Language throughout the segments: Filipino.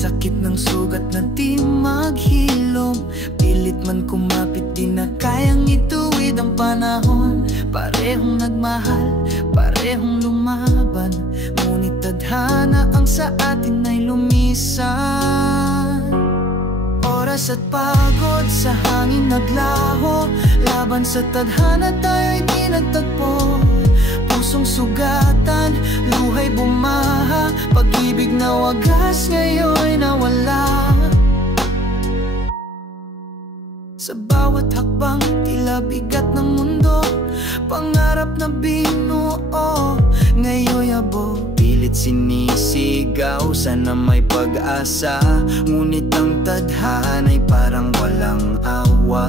sakit ng sugat na di maghilom. Pilit man kumapit, di na kayang ituwid ang panahon. Parehong nagmahal, parehong lumaban, ngunit tadhana ang sa atin ay lumisan. Oras at pagod sa hangin naglaho, laban sa tadhana tayo'y di nagtagpo. Pusong sugatan, luhay bumaha, pag-ibig na wagas ngayon'y nawala. Sa bawat hakbang, tila bigat ng mundo, pangarap na binuo, ngayon'y abo. Pilit sinisigaw, sana may pag-asa, ngunit ang tadhana'y parang walang awa.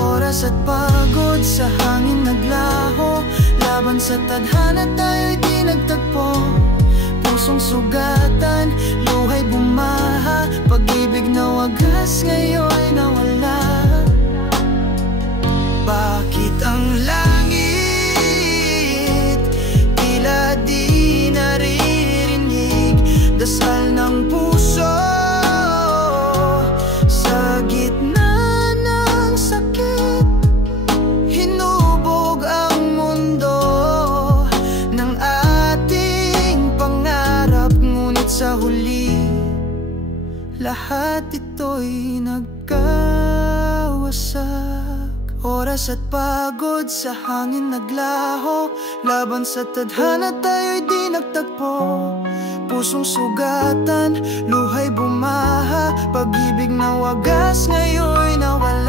Oras at pagod sa hangin naglaho, laban sa tadhana tayo'y di nagtagpo. Pusong sugatan, luhay bumaha, pag-ibig na wagas ngayon'y nawala. Bakit ang langit tila di naririnig dasal ng puso? Sa gitna ng sakit, hinubog ang mundo ng ating pangarap, ngunit sa huli lahat ito'y nagkawasak. Oras at pagod sa hangin naglaho, laban sa tadhana tayo'y di nagtagpo. Pusong sugatan, luhay bumaha, pag-ibig na wagas ngayon'y nawala.